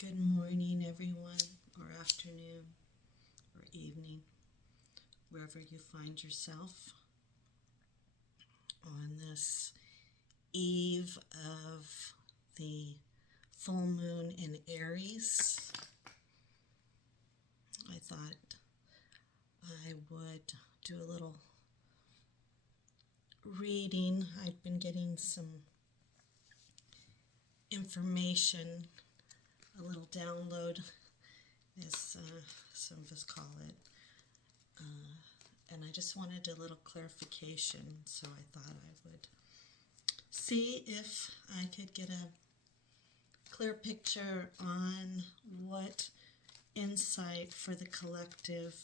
Good morning, everyone, or afternoon, or evening, wherever you find yourself on this eve of the full moon in Aries. I thought I would do a little reading. I'd been getting some information, a little download, as some of us call it. And I just wanted a little clarification, so I thought I would see if I could get a clear picture on what insight for the collective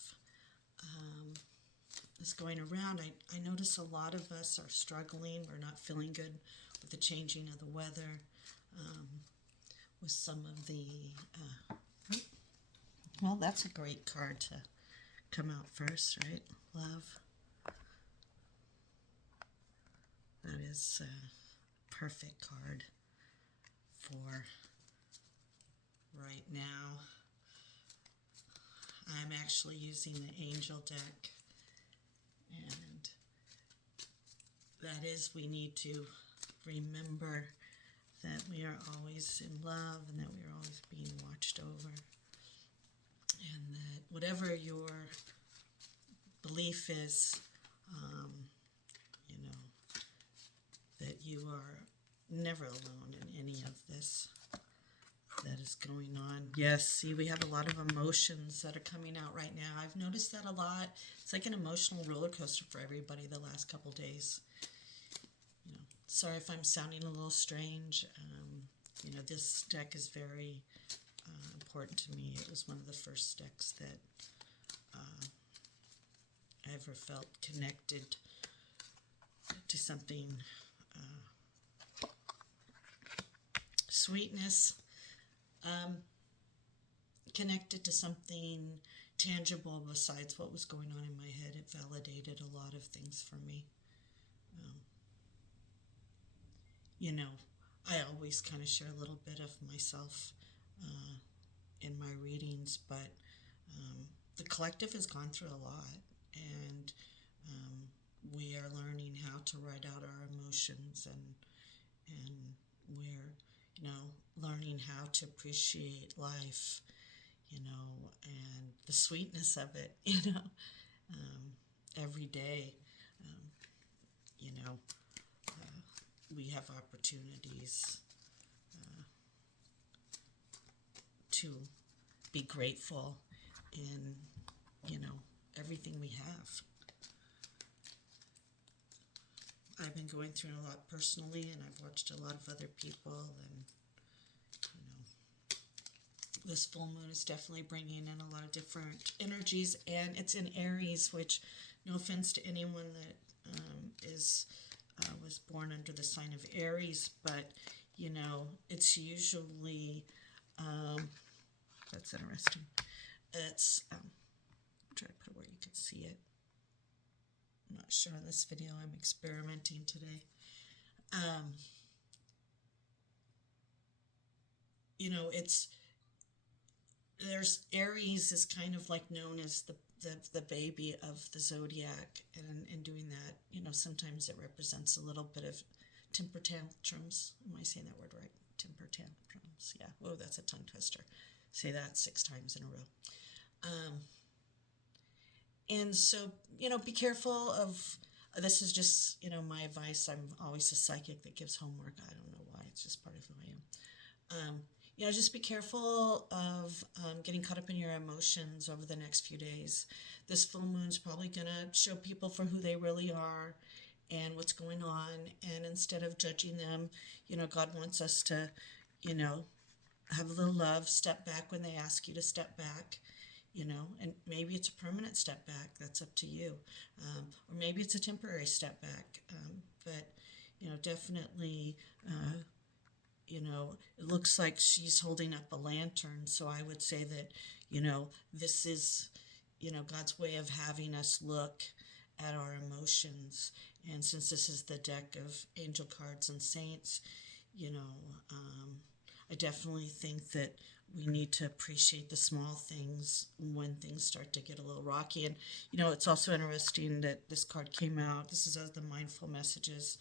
is going around. I notice a lot of us are struggling. We're not feeling good with the changing of the weather, with some of the... well, that's a great card to come out first, right? Love. That is a perfect card for right now. I'm actually using the angel deck, and that is, we need to remember that we are always in love and that we are always being watched over, and that whatever your belief is, that you are never alone in any of this that is going on. Yes, see, we have a lot of emotions that are coming out right now. I've noticed that a lot. It's like an emotional roller coaster for everybody the last couple days. Sorry if I'm sounding a little strange. This deck is very important to me. It was one of the first decks that I ever felt connected to something, sweetness, connected to something tangible besides what was going on in my head. It validated a lot of things for me. I always kind of share a little bit of myself in my readings, but the collective has gone through a lot, and we are learning how to write out our emotions, and we're learning how to appreciate life, and the sweetness of it, every day. We have opportunities to be grateful in, everything we have. I've been going through a lot personally, and I've watched a lot of other people, and, this full moon is definitely bringing in a lot of different energies, and it's in Aries, which, no offense to anyone that was born under the sign of Aries, but it's usually that's interesting. It's try to put it where you can see it. I'm not sure on this video. I'm experimenting today. There's Aries is kind of like known as the baby of the zodiac, and in doing that, sometimes it represents a little bit of temper tantrums. Am I saying that word right? Temper tantrums. Yeah. Whoa, that's a tongue twister. Say that 6 times in a row. And so, be careful of, this is just, my advice. I'm always a psychic that gives homework. I don't know why. It's just part of who I am. Just be careful of getting caught up in your emotions over the next few days. This full moon's probably going to show people for who they really are and what's going on. And instead of judging them, God wants us to, have a little love, step back when they ask you to step back, and maybe it's a permanent step back. That's up to you. Or maybe it's a temporary step back. But definitely... it looks like she's holding up a lantern. So I would say that, this is, God's way of having us look at our emotions. And since this is the deck of angel cards and saints, I definitely think that we need to appreciate the small things when things start to get a little rocky. And, it's also interesting that this card came out. This is the Mindful Messages.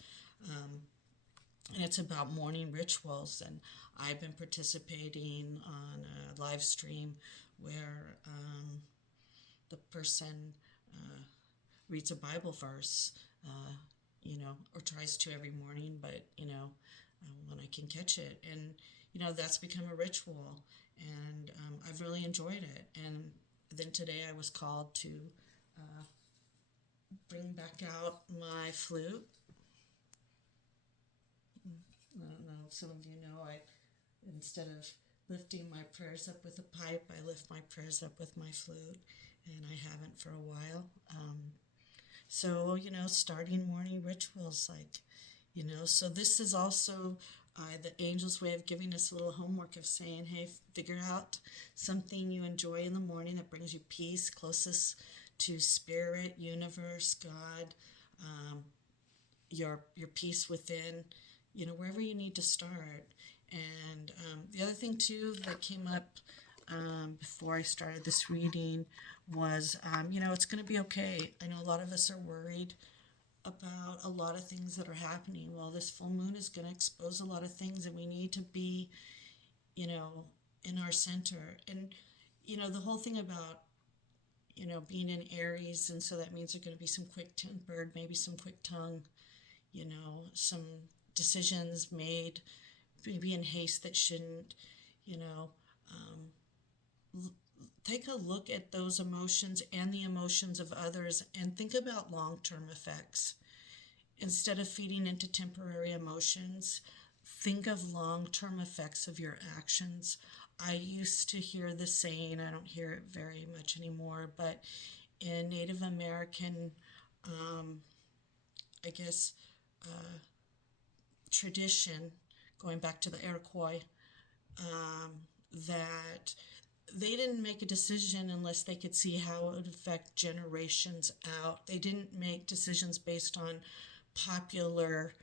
And it's about morning rituals. And I've been participating on a live stream where the person reads a Bible verse, or tries to every morning, but, when I can catch it. And, that's become a ritual. And I've really enjoyed it. And then today I was called to bring back out my flute. I don't know if some of you know, instead of lifting my prayers up with a pipe, I lift my prayers up with my flute, and I haven't for a while. So, starting morning rituals, so this is also the angel's way of giving us a little homework of saying, hey, figure out something you enjoy in the morning that brings you peace, closest to spirit, universe, God, your peace within, wherever you need to start. And the other thing, too, that came up before I started this reading was, it's going to be okay. I know a lot of us are worried about a lot of things that are happening. Well, this full moon is going to expose a lot of things, and we need to be, in our center. And, the whole thing about, being in Aries, and so that means there's going to be some quick-tempered, maybe some quick-tongue, some decisions made maybe in haste that shouldn't, take a look at those emotions and the emotions of others and think about long-term effects. Instead of feeding into temporary emotions, think of long-term effects of your actions. I used to hear the saying, I don't hear it very much anymore, but in Native American, tradition, going back to the Iroquois, that they didn't make a decision unless they could see how it would affect generations out. They didn't make decisions based on popular,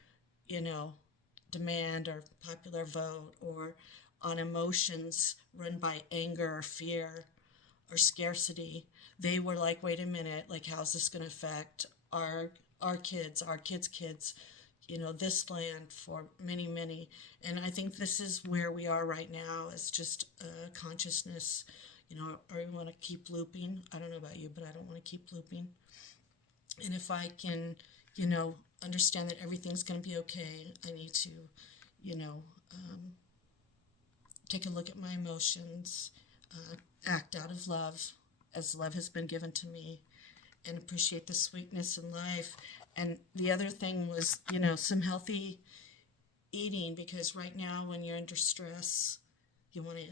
demand or popular vote, or on emotions run by anger or fear or scarcity. They were like, wait a minute, like, how's this going to affect our kids, our kids' kids, this land for many, many. And I think this is where we are right now, is just consciousness, or we want to keep looping. I don't know about you, but I don't want to keep looping. And if I can, understand that everything's going to be okay, I need to, take a look at my emotions, act out of love as love has been given to me, and appreciate the sweetness in life. And the other thing was, some healthy eating, because right now when you're under stress, you want to,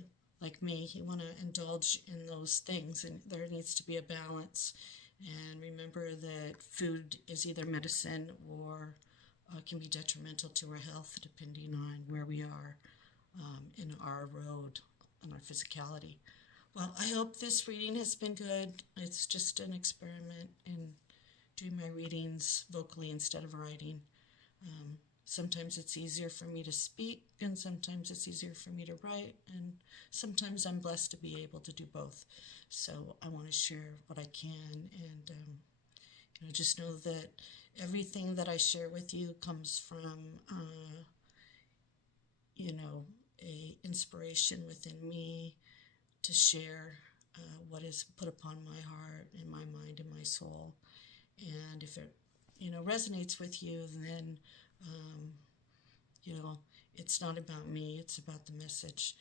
like me, you want to indulge in those things, and there needs to be a balance. And remember that food is either medicine or can be detrimental to our health depending on where we are in our road, on our physicality. Well, I hope this reading has been good. It's just an experiment in doing my readings vocally instead of writing. Sometimes it's easier for me to speak, and sometimes it's easier for me to write, and sometimes I'm blessed to be able to do both. So I want to share what I can, and just know that everything that I share with you comes from a inspiration within me to share what is put upon my heart and my mind and my soul. And if it resonates with you, then it's not about me, it's about the message.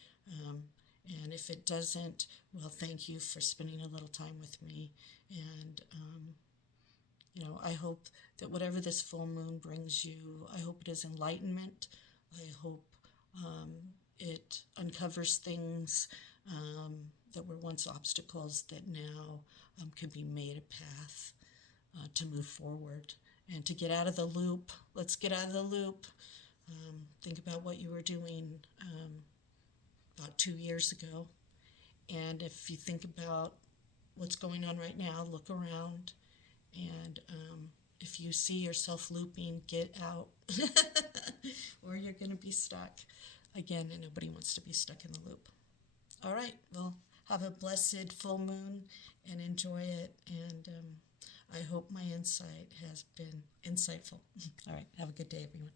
And if it doesn't, well, thank you for spending a little time with me. And I hope that whatever this full moon brings you, I hope it is enlightenment. I hope it uncovers things that were once obstacles that now can be made a path to move forward and to get out of the loop. Let's get out of the loop. Think about what you were doing about 2 years ago. And if you think about what's going on right now, look around. And if you see yourself looping, get out. Or you're going to be stuck. Again, and nobody wants to be stuck in the loop. All right. Well, have a blessed full moon and enjoy it. And I hope my insight has been insightful. All right. Have a good day, everyone.